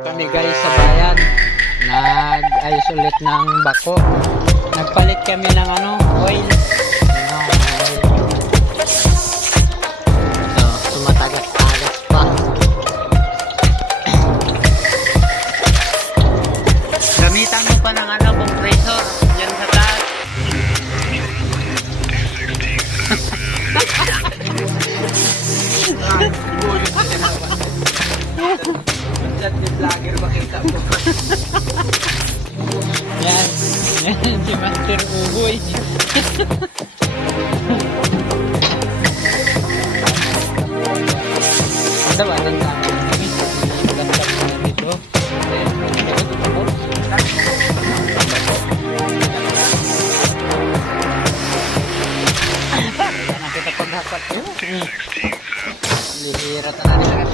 Kami guys sa bayan, nag-ayos ulit ng bako. Nagpalit kami ng oil. Ito, tumatagas-tagas pa. Gamitan mo pa ng compressor dyan sa taas. Lahat yung vlogger makita mo. Yan. Yan si Master Uboy. Ada ba? Ada na. Maganda po dito. Nakita paghakat yun. Lihira na nila.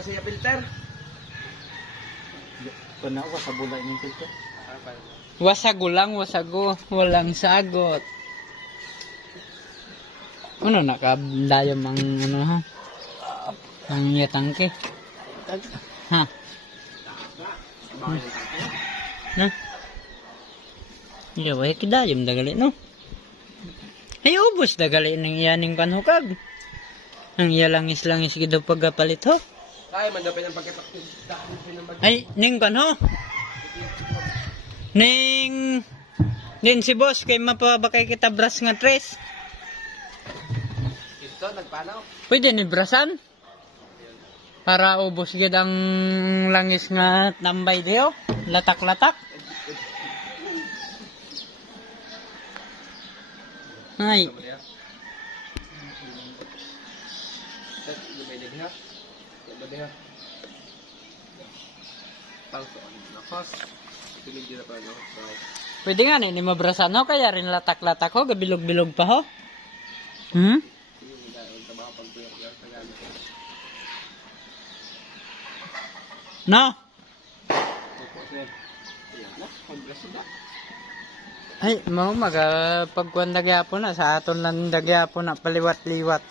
Kasi filter. Panawa sa bulay ng filter. Wasago lang, wasago. Walang sagot. Ano nakadayam ang ha? Ang yatangke. Ha? Na? Iya, wala kidayam dagali, no? Ay, ubos dagali ng iyaning panhukag. Ang iya langis-langis gido pagkapalit ho. Ay, mandapin ang pagkipakit. Ay, ning kan ho? Ning si boss kay mapabakay kita bras nga tres. Ito, nagpanaw. Pwede ni brasan? Para ubos gid ang langis nga tambay diyo. Latak-latak. Ay. Pwede nga ni mabrasan ho kaya rin latak-latak ho, gabilog-bilog pa ho. Hmm? No? Ay, mau pagkuhan dagyapon na sa aton lang dagyapon na paliwat-liwat.